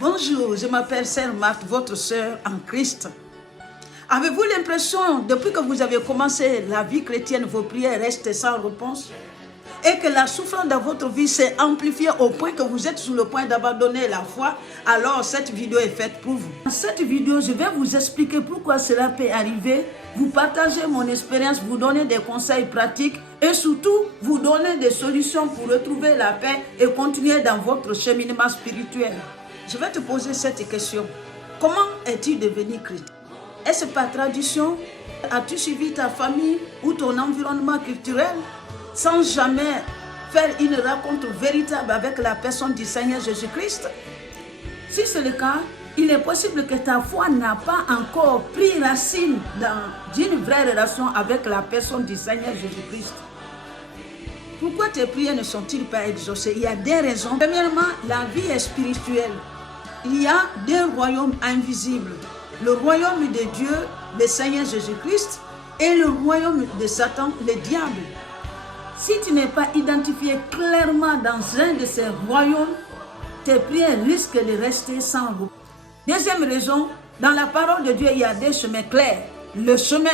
Bonjour, je m'appelle Sœur Marthe, votre sœur en Christ. Avez-vous l'impression, depuis que vous avez commencé la vie chrétienne, vos prières restent sans réponse? Et que la souffrance dans votre vie s'est amplifiée au point que vous êtes sur le point d'abandonner la foi? Alors cette vidéo est faite pour vous. Dans cette vidéo, je vais vous expliquer pourquoi cela peut arriver, vous partager mon expérience, vous donner des conseils pratiques et surtout vous donner des solutions pour retrouver la paix et continuer dans votre cheminement spirituel. Je vais te poser cette question. Comment es-tu devenu chrétien? Est-ce par tradition? As-tu suivi ta famille ou ton environnement culturel sans jamais faire une rencontre véritable avec la personne du Seigneur Jésus-Christ? Si c'est le cas, il est possible que ta foi n'a pas encore pris racine dans une vraie relation avec la personne du Seigneur Jésus-Christ. Pourquoi tes prières ne sont-ils pas exaucées? Il y a des raisons. Premièrement, la vie est spirituelle. Il y a deux royaumes invisibles. Le royaume de Dieu, le Seigneur Jésus-Christ, et le royaume de Satan, le diable. Si tu n'es pas identifié clairement dans un de ces royaumes, tes prières risquent de rester sans repos. Deuxième raison, dans la parole de Dieu, il y a des chemins clairs. Le chemin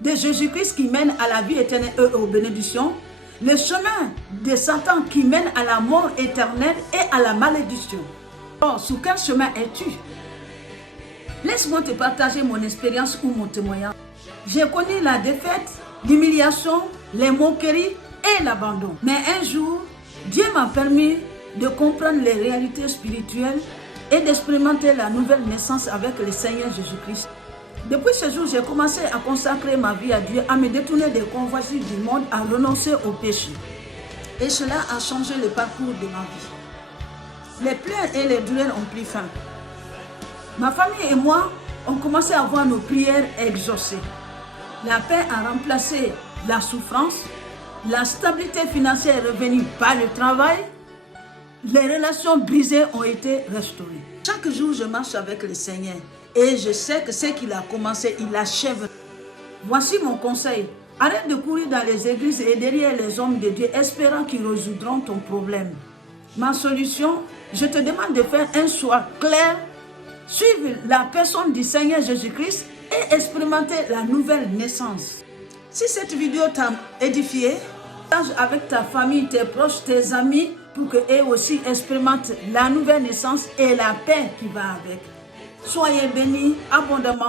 de Jésus-Christ qui mène à la vie éternelle et aux bénédictions. Le chemin de Satan qui mène à la mort éternelle et à la malédiction. Alors, sur quel chemin es-tu? Laisse-moi te partager mon expérience ou mon témoignage. J'ai connu la défaite, l'humiliation, les moqueries et l'abandon. Mais un jour, Dieu m'a permis de comprendre les réalités spirituelles et d'expérimenter la nouvelle naissance avec le Seigneur Jésus-Christ. Depuis ce jour, j'ai commencé à consacrer ma vie à Dieu, à me détourner des convoitises du monde, à renoncer au péché. Et cela a changé le parcours de ma vie. Les pleurs et les douleurs ont pris fin. Ma famille et moi, on commençait à voir nos prières exaucées. La paix a remplacé la souffrance. La stabilité financière est revenue par le travail. Les relations brisées ont été restaurées. Chaque jour, je marche avec le Seigneur. Et je sais que ce qu'il a commencé, il achève. Voici mon conseil. Arrête de courir dans les églises et derrière les hommes de Dieu, espérant qu'ils résoudront ton problème. Ma solution, je te demande de faire un choix clair, suivre la personne du Seigneur Jésus-Christ et expérimenter la nouvelle naissance. Si cette vidéo t'a édifié, partage avec ta famille, tes proches, tes amis, pour qu'eux aussi expérimentent la nouvelle naissance et la paix qui va avec. Soyez bénis abondamment.